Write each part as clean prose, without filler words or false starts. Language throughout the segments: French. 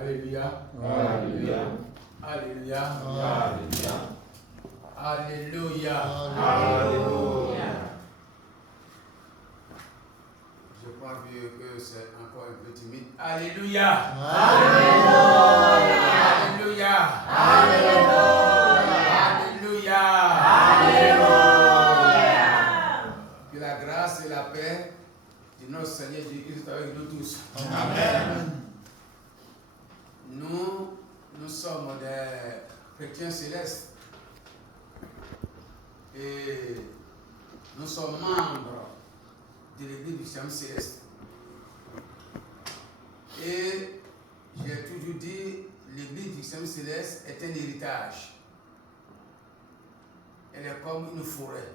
Alléluia. Alléluia. Alléluia. Alléluia. Alléluia. Alléluia. Je crois que c'est encore un peu timide. Alléluia. Alléluia. Alléluia. Alléluia. Alléluia. Que la grâce et la paix de notre Seigneur Jésus-Christ soit avec nous tous. Amen. Nous sommes des chrétiens célestes et nous sommes membres de l'église du Saint Céleste. Et j'ai toujours dit, l'église du Saint Céleste est un héritage. Elle est comme une forêt,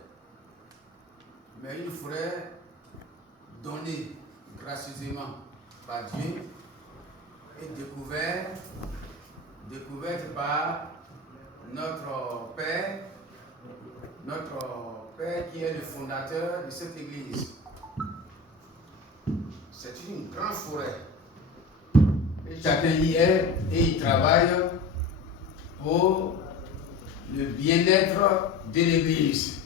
mais une forêt donnée gracieusement par Dieu et découverte par notre Père qui est le fondateur de cette église. C'est une grande forêt. Et chacun y est et il travaille pour le bien-être de l'église.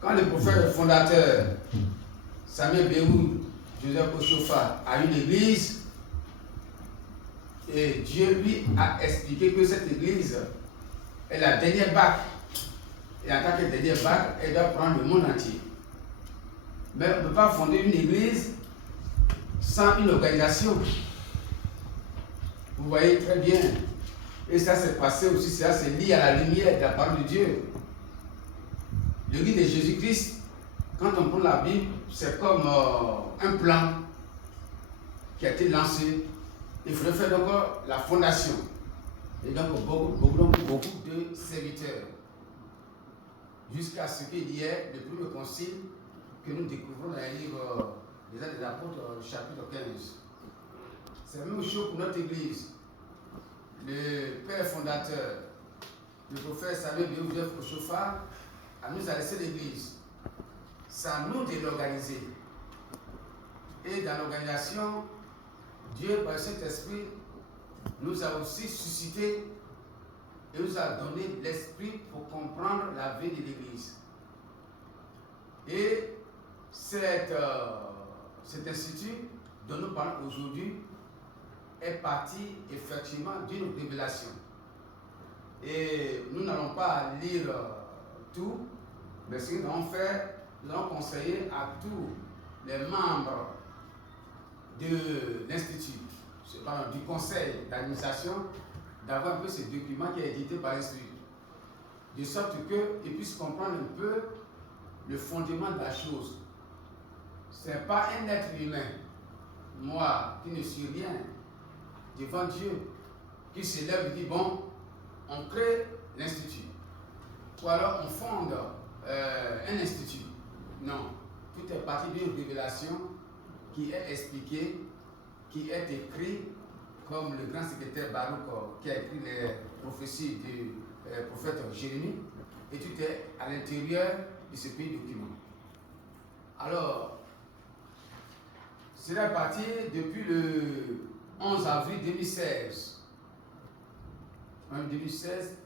Quand le prophète fondateur Samuel Béhou, Joseph Oshofa, a eu l'église, et Dieu lui a expliqué que cette église est la dernière bac. Et en tant que dernière bac, elle doit prendre le monde entier. Mais on ne peut pas fonder une église sans une organisation. Vous voyez très bien. Et ça s'est passé aussi, ça c'est lié à la lumière de la parole de Dieu. L'église de Jésus-Christ, quand on prend la Bible, c'est comme un plan qui a été lancé. Il faudrait faire donc la fondation. Et donc beaucoup de serviteurs. Jusqu'à ce qu'il y ait le premier concile que nous découvrons dans les livres des Actes des Apôtres, chapitre 15. C'est la même chose pour notre église. Le père fondateur, le prophète Samuel Béhou Joseph Oshofa, nous a laissé l'église. C'est à nous de l'organiser. Et dans l'organisation, Dieu, par cet esprit, nous a aussi suscité et nous a donné l'esprit pour comprendre la vie de l'église. Et cet institut dont nous parlons aujourd'hui est parti effectivement d'une révélation. Et nous n'allons pas lire tout, mais ce que nous allons faire, nous allons conseiller à tous les membres de l'Institut, du conseil d'administration, d'avoir un peu ce document qui est édité par l'Institut, de sorte qu'ils puissent comprendre un peu le fondement de la chose. Ce n'est pas un être humain, moi qui ne suis rien, devant Dieu, qui se lève et dit bon, on crée l'Institut. Ou alors on fonde un institut. Non, tout est parti d'une révélation qui est expliquée, qui est écrite comme le grand secrétaire Baruch qui a écrit les prophéties du prophète Jérémie, et tout est à l'intérieur de ce petit document. Alors, cela est parti depuis le 11 avril 2016. En 2016,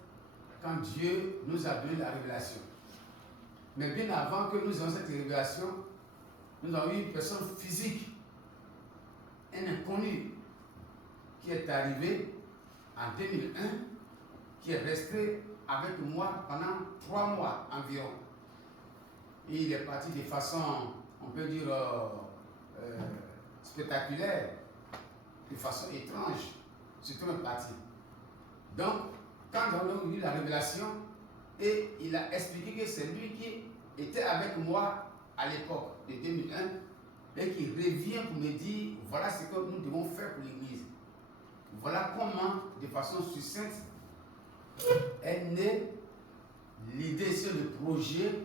quand Dieu nous a donné la révélation. Mais bien avant que nous ayons cette révélation, nous avons eu une personne physique, un inconnu, qui est arrivé en 2001, qui est resté avec moi pendant 3 mois environ. Et il est parti de façon, on peut dire, spectaculaire, de façon étrange. C'est tout un parti. Donc, quand nous avons eu la révélation, et il a expliqué que c'est lui qui était avec moi à l'époque de 2001 et qui revient pour me dire voilà ce que nous devons faire pour l'Église. Voilà comment, de façon succincte, est née l'idée sur le projet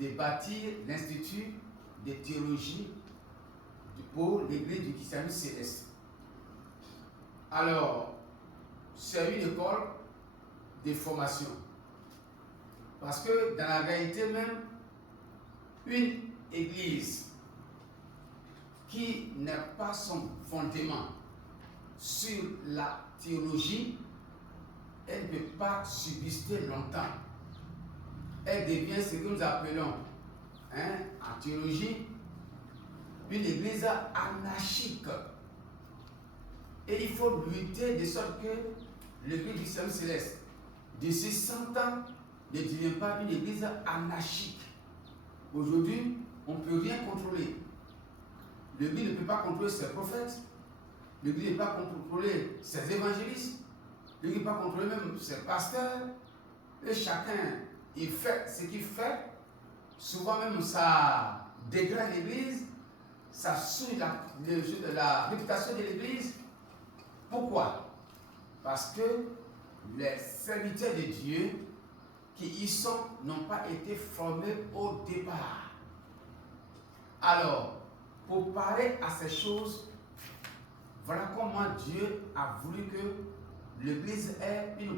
de bâtir l'Institut de théologie pour l'Église du christianisme céleste. Alors, c'est une école de formation. Parce que dans la réalité même, une église qui n'a pas son fondement sur la théologie, elle ne peut pas subsister longtemps. Elle devient ce que nous appelons en théologie une église anarchique. Et il faut lutter de sorte que l'église du ciel céleste, d'ici 100 ans, ne devient pas une église anarchique. Aujourd'hui, on ne peut rien contrôler. L'église ne peut pas contrôler ses prophètes. L'église ne peut pas contrôler ses évangélistes. L'église ne peut pas contrôler même ses pasteurs. Et chacun, il fait ce qu'il fait. Souvent même, ça dégrade l'église. Ça souille la réputation de l'église. Pourquoi? Parce que les serviteurs de Dieu qui y sont n'ont pas été formés au départ. Alors, pour parer à ces choses, voilà comment Dieu a voulu que l'Église ait une